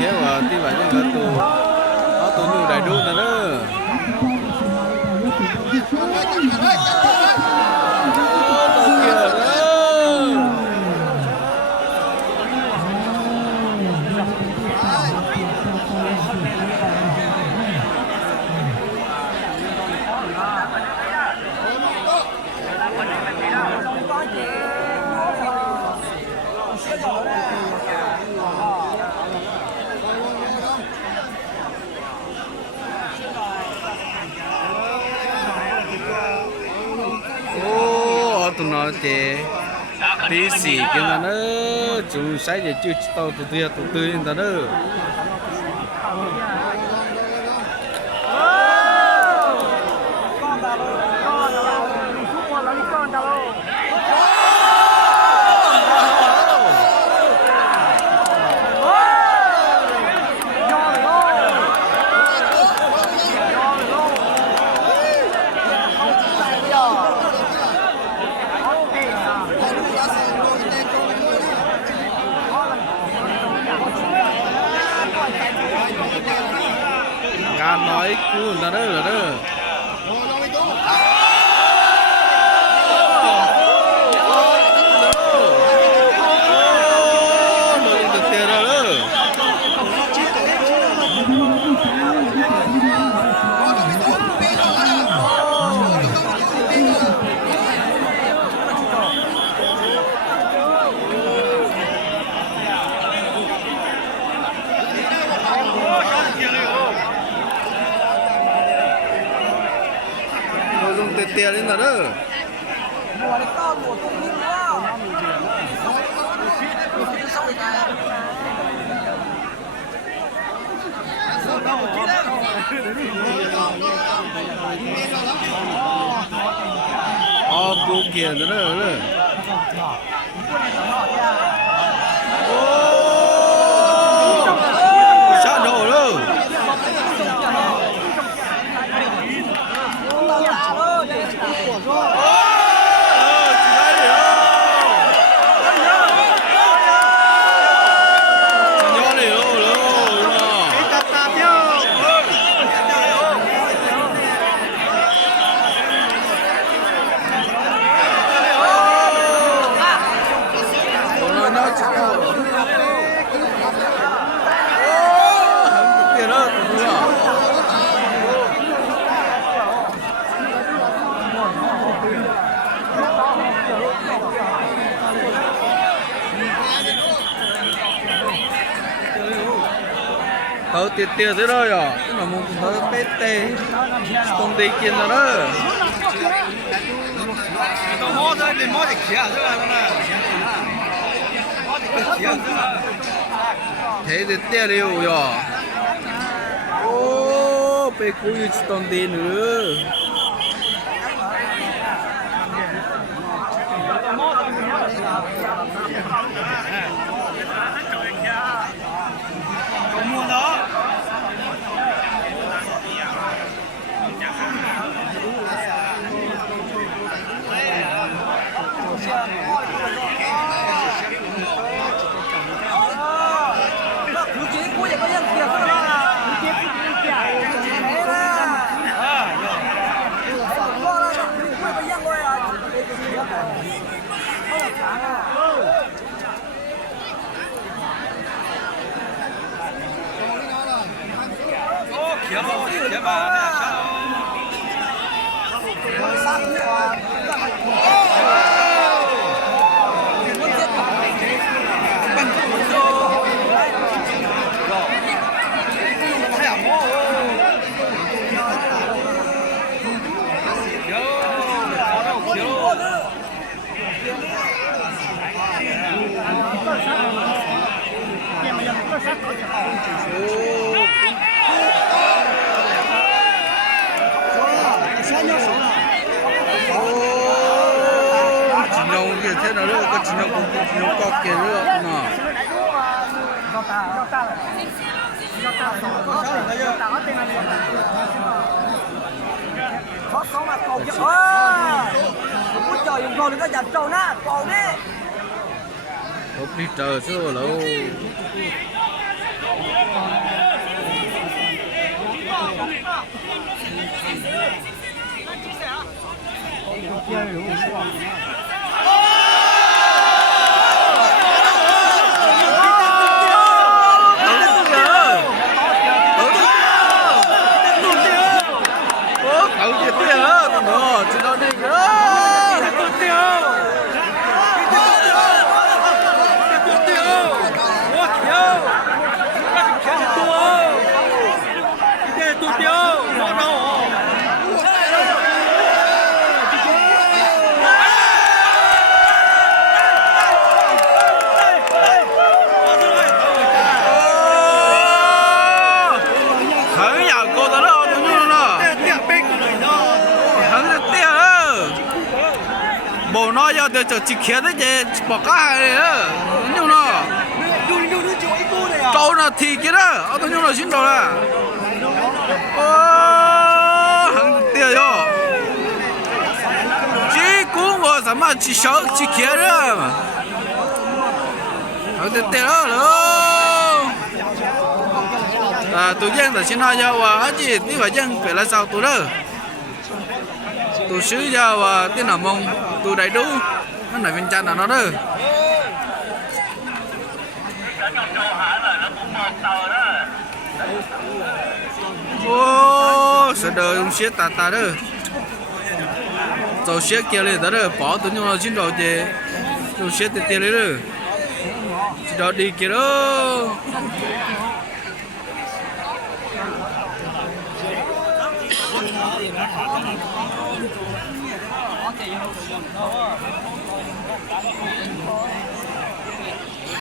thế và tí vậy nhưng mà tụ nhiều đầy đủ nữa tụi nó chế tí xỉ cái là nó chúng sai để chưa tàu tụi tư nên đó nói cú người ta đó rồi đó tiền lên rồi đó. Mùa này to mùa tung tin nữa. Cô kia nữa đó. Sát đồ đó. thở tiệt tiệt thế rồi à, tức là một thở tê tê, công ty kia là đó. thế thì tiệt liều rồi. Ô, bị cú như công ty nữa. thế nào nữa có chính nó có kia nữa mà trời dùng con đừng có giặt trâu na còn đi đi chờ xưa lâu bộ nó giờ từ từ chỉ khiến đấy chứ bỏ cá này nữa nhưng nó câu là thì kia đó ở tôi nhưng nó xin rồi là hàng tiền rồi chỉ cũng có什么chỉ sợ chỉ khiến đó hàng tiền đó luôn tôi dân là xin nói nhau và gì tí phải dân phải là sao tôi đó tôi sử giờ và tiếng nào mong tôi đầy đủ nó là viên chân là nó đó ô sợ đời ông xếp tà đó rồi xếp kia lên đó bỏ tôi nhưng mà xin rồi thì tôi xếp tiền lên đó chỉ đó đi kia đó